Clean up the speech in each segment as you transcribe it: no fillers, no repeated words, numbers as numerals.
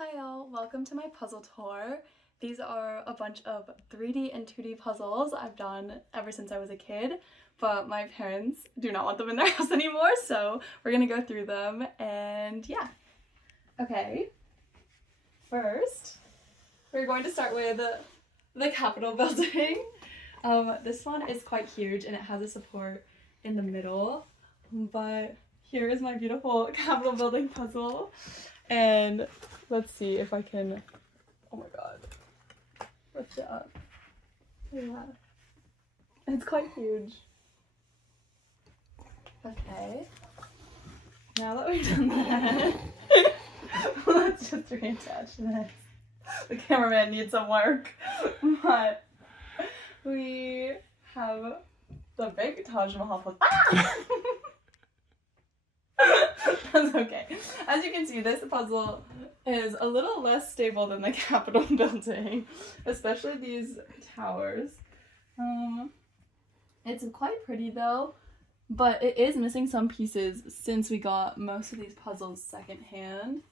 Hi y'all, welcome to my puzzle tour. These are a bunch of 3D and 2D puzzles I've done ever since I was a kid, but my parents do not want them in their house anymore, so we're gonna go through them and yeah. Okay, first we're going to start with the Capitol building. This one is quite huge and it has a support in the middle, but here is my beautiful Capitol building puzzle. And let's see if I can, oh my god, lift it up. Yeah, it's quite huge. Okay, now that we've done that, let's just reattach this. The cameraman needs some work, but we have the big Taj Mahal puzzle. Ah! That's okay. As you can see, this puzzle is a little less stable than the Capitol building, especially these towers. It's quite pretty though, but it is missing some pieces since we got most of these puzzles secondhand.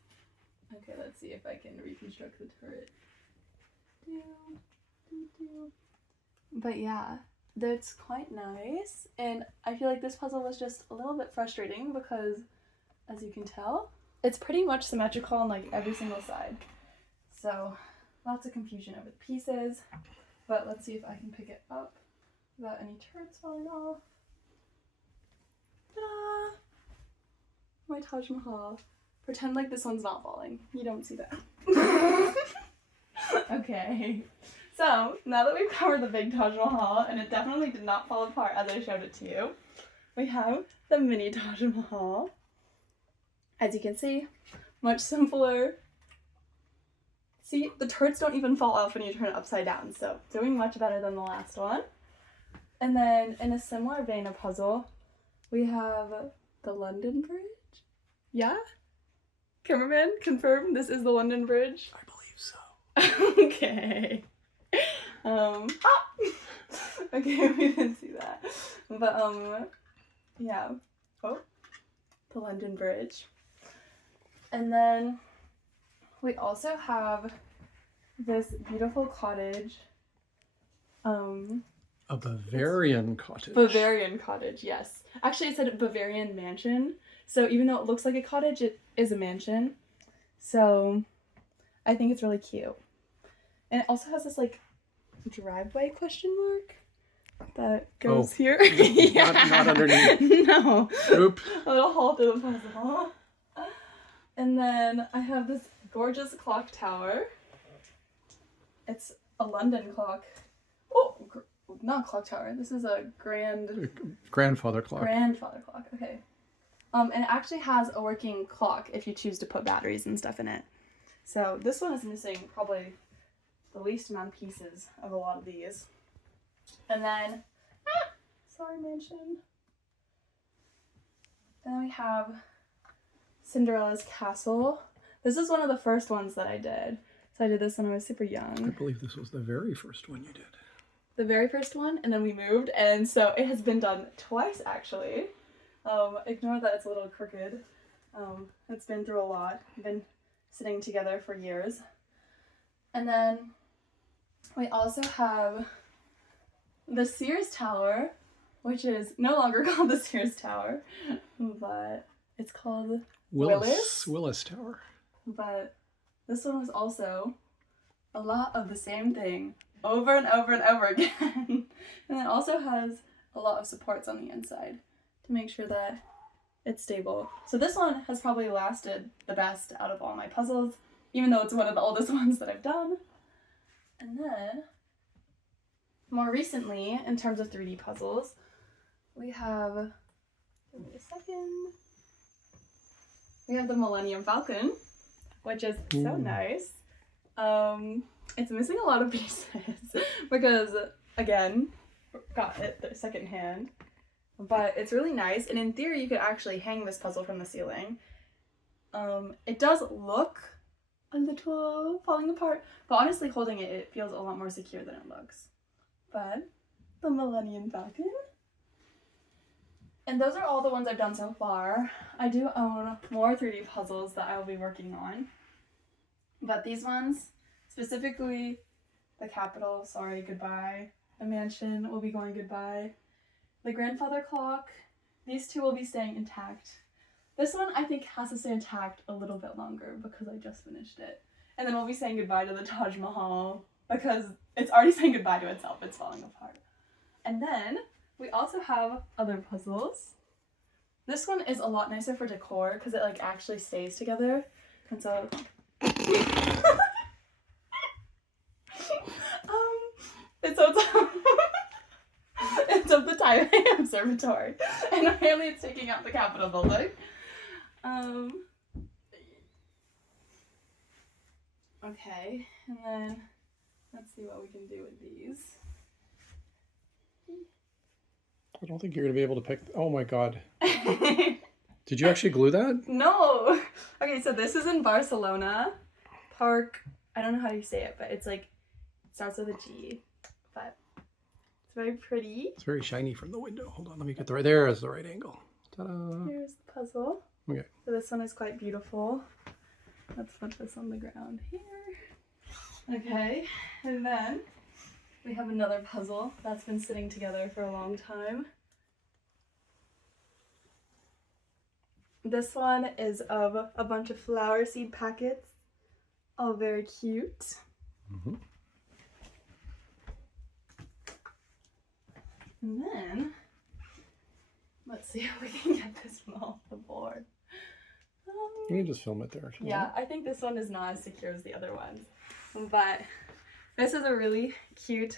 Okay, let's see if I can reconstruct the turret. But yeah, that's quite nice, and I feel like this puzzle was just a little bit frustrating because, as you can tell, it's pretty much symmetrical on like every single side. So lots of confusion over the pieces, but let's see if I can pick it up without any turrets falling off. Ta-da! My Taj Mahal. Pretend like this one's not falling. You don't see that. Okay. So now that we've covered the big Taj Mahal, and it definitely did not fall apart as I showed it to you, we have the mini Taj Mahal. As you can see, much simpler. See, the turrets don't even fall off when you turn it upside down, so doing much better than the last one. And then in a similar vein of puzzle, we have the London Bridge. Yeah? Cameraman, confirm this is the London Bridge? I believe so. Okay. Okay, we didn't see that. But, yeah. Oh, the London Bridge. And then we also have this beautiful cottage. A Bavarian cottage. Bavarian cottage, yes. Actually, it said Bavarian mansion. So even though it looks like a cottage, it is a mansion. So I think it's really cute. And it also has this like driveway question mark that goes here. Yeah. Not underneath. No. Oop. A little hole through the puzzle. And then I have this gorgeous clock tower. It's a London clock. Oh, not clock tower. This is a Grandfather clock. Grandfather clock. Okay. And it actually has a working clock if you choose to put batteries and stuff in it. So this one is missing probably the least amount of pieces of a lot of these. And then, sorry, mansion. Then we have Cinderella's castle. This is one of the first ones that I did. So I did this when I was super young. I believe this was the very first one you did. The very first one, and then we moved, and so it has been done twice actually. Ignore that it's a little crooked. It's been through a lot. We've been sitting together for years. And then we also have the Sears Tower, which is no longer called the Sears Tower, but it's called Willis Tower. But this one was also a lot of the same thing over and over and over again. And it also has a lot of supports on the inside to make sure that it's stable. So this one has probably lasted the best out of all my puzzles, even though it's one of the oldest ones that I've done. And then, more recently, in terms of 3D puzzles, we have, give me a second, we have the Millennium Falcon, which is so nice. It's missing a lot of pieces because, again, got it secondhand. But it's really nice, and in theory you could actually hang this puzzle from the ceiling. It does look a little falling apart, but honestly holding it, it feels a lot more secure than it looks. But the Millennium Falcon. And those are all the ones I've done so far. I do own more 3D puzzles that I will be working on. But these ones, specifically the Capitol, sorry, goodbye. The mansion will be going goodbye. The grandfather clock, these two will be staying intact. This one I think has to stay intact a little bit longer because I just finished it. And then we'll be saying goodbye to the Taj Mahal because it's already saying goodbye to itself. It's falling apart. And then we also have other puzzles. This one is a lot nicer for decor because it like actually stays together. And so it's of the Taipei Observatory, and apparently it's taking out the Capitol building. Okay, and then let's see what we can do with these. I don't think you're going to be able to pick. Oh my God. Did you actually glue that? No. Okay, so this is in Barcelona. Park, I don't know how you say it, but it's like, it starts with a G, but it's very pretty. It's very shiny from the window. Hold on, let me get the right, there is the right angle. Ta-da. Here's the puzzle. Okay. So this one is quite beautiful. Let's put this on the ground here. Okay, and then we have another puzzle that's been sitting together for a long time. This one is of a bunch of flower seed packets, all very cute. Mm-hmm. And then, let's see if we can get this one off the board. You can just film it there. Yeah, I think this one is not as secure as the other ones. But this is a really cute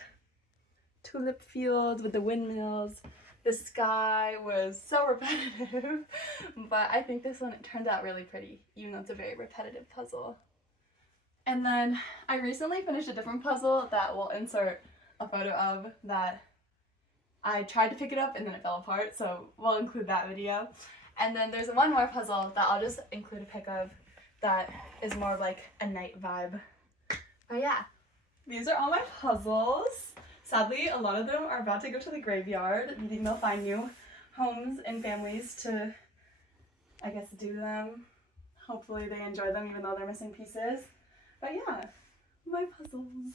tulip field with the windmills. The sky was so repetitive, but I think this one turned out really pretty, even though it's a very repetitive puzzle. And then I recently finished a different puzzle that we'll insert a photo of that I tried to pick it up and then it fell apart, so we'll include that video. And then there's one more puzzle that I'll just include a pic of that is more of like a night vibe. But yeah, these are all my puzzles. Sadly, a lot of them are about to go to the graveyard, meaning they'll find new homes and families to, I guess, do them. Hopefully they enjoy them even though they're missing pieces. But yeah, my puzzles.